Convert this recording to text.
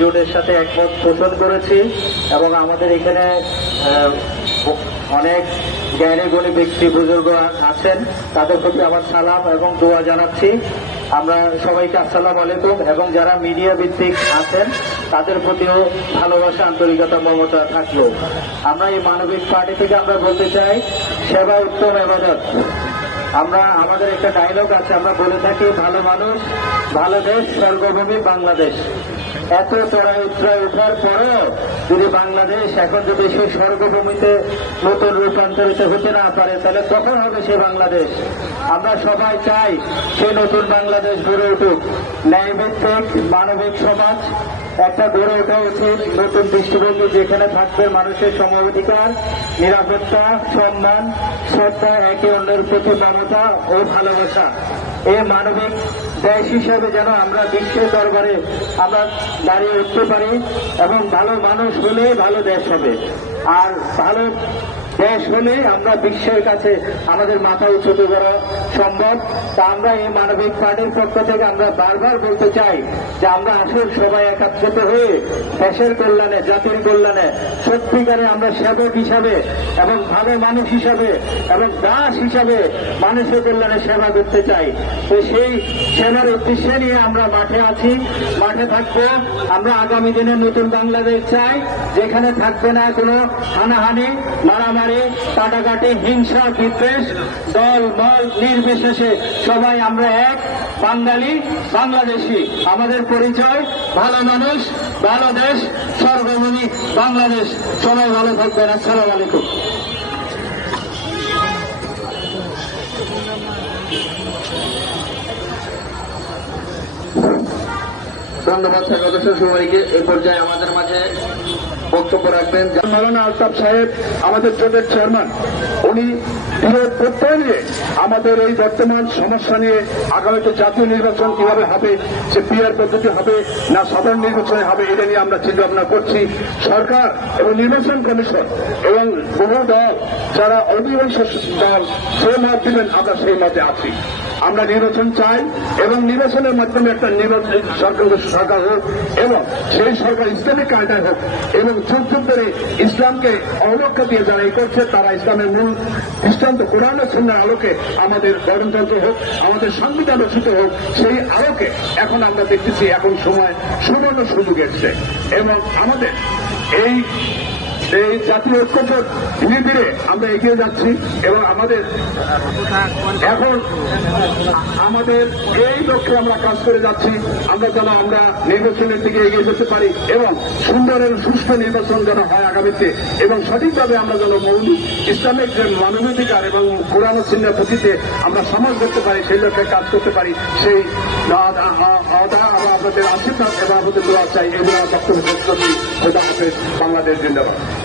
জোটের সাথে একমত পোষণ করেছি এবং আমাদের এখানে অনেক জ্ঞানী গুণী ব্যক্তি বুজুর্গ আছেন, তাদের প্রতি আমার সালাম এবং দোয়া জানাচ্ছি। আমরা সবাইকে আসসালামু আলাইকুম এবং যারা মিডিয়া ভিত্তিক আছেন তাদের প্রতিও ভালোবাসা, আন্তরিকতা, মমতা থাকলো। আমরা এই মানবিক পার্টি থেকে আমরা বলতে চাই, সেবা উত্তম ইবাদত। আমাদের একটা ডায়লগ আছে, আমরা বলে থাকি, ভালো মানুষ, ভালো দেশ, স্বর্গভূমি বাংলাদেশ। এত চড়াই উত্তরায় ওঠার পরেও যদি বাংলাদেশ এখন যদি সেই স্বর্গভূমিতে নতুন রূপান্তরিত হতে না পারে, তাহলে কখন হবে সে বাংলাদেশ? আমরা সবাই চাই সেই নতুন বাংলাদেশ গড়ে উঠুক, ন্যায়ভিত্তিক মানবিক সমাজ একটা গড়ে ওঠা উচিত, নতুন দৃষ্টিভঙ্গি যেখানে থাকবে মানুষের সম অধিকার, নিরাপত্তা, সম্মান, শ্রদ্ধা, একে অন্যের প্রতি মমতা ও ভালোবাসা। এই মানবিক দেশ হিসেবে যেন আমরা বিশ্বের দরবারে আমরা দাঁড়িয়ে উঠতে পারি এবং ভালো মানুষ হলে ভালো দেশ হবে। আর ভালো দেশ হলে আমরা বিশ্বের কাছে আমাদের মাথা উঁচুতে করা সম্ভব। তা আমরা এই মানবিক পার্টির পক্ষ থেকে আমরা বারবার বলতে চাই যে আমরা আসুন সবাই একত্রিত হয়ে দেশের কল্যাণে, জাতির কল্যাণে সত্যিকারে আমরা সেবক হিসাবে এবং ভালো মানুষ হিসাবে এবং দাস হিসাবে মানুষের কল্যাণে সেবা করতে চাই। তো সেই সেবার উদ্দেশ্যে নিয়ে আমরা মাঠে আছি, মাঠে থাকবো। আমরা আগামী দিনে নতুন বাংলাদেশ চাই, যেখানে থাকবে না কোনো হানাহানি, মারামারি, কাটাকাটি, হিংসা, বিদ্বেষ, দল মল নির্বিশেষে সবাই আমরা এক বাঙালি, বাংলাদেশি। আমাদের পরিচয় ভালো মানুষ, ভালো দেশ, স্বর্গভূমি বাংলাদেশ। সবাই ভালো থাকবেন। আসসালামু আলাইকুম। ধন্যবাদ সদস্য সবাইকে। এই পর্যায়ে আমাদের মাঝে বক্তব্য রাখবেন মাওলানা আলতাফ সাহেব, আমাদের জোটের চেয়ারম্যান। উনি দৃঢ় প্রত্যয় নিয়ে আমাদের এই বর্তমান সমস্যা নিয়ে আগামীতে জাতীয় নির্বাচন কিভাবে হবে, সে পিআর পদ্ধতি হবে না সাধারণ নির্বাচনে হবে, এটা নিয়ে আমরা চিন্তা ভাবনা করছি। সরকার এবং নির্বাচন কমিশন এবং বহু দল যারা অধিকাংশ দল যে মত দিবেন আমরা সেই মতে আছি। আমরা নির্বাচন চাই এবং নির্বাচনের মাধ্যমে একটা সরকার হোক এবং সেই সরকার ইসলামিক কায়দায় হোক এবং যুগ যুগ ধরে ইসলামকে অবজ্ঞা দিয়ে যারা করছে তারা ইসলামের মূল দৃষ্টান্ত কোরআন ও সুন্নাহর আলোকে আমাদের গণতন্ত্র হোক, আমাদের সংবিধান রচিত হোক। সেই আলোকে এখন আমরা দেখতেছি এখন সময় সুবর্ণ সুযোগ এসছে এবং আমাদের এই জাতীয় ঐক্যজোট ধীরে ধীরে আমরা এগিয়ে যাচ্ছি এবং আমাদের এখন আমাদের এই লক্ষ্যে আমরা কাজ করে যাচ্ছি। আমরা যেন আমরা নির্বাচনের দিকে এগিয়ে যেতে পারি এবং সুন্দর এবং সুষ্ঠু নির্বাচন যেন হয় আগামীতে এবং সঠিকভাবে আমরা যেন মৌলিক ইসলামিক যে মানবাধিকার এবং কোরআন ও সুন্নাহর ভিত্তিতে আমরা সমাজ করতে পারি, সেই লক্ষ্যে কাজ করতে পারি। সেই আপনাদের আশীর্বাদ এবং আপনাদের দোয়া চাই। এই বক্তব্য শেষ করছি। খোদা হাফেজ। বাংলাদেশ জিন্দাবাদ।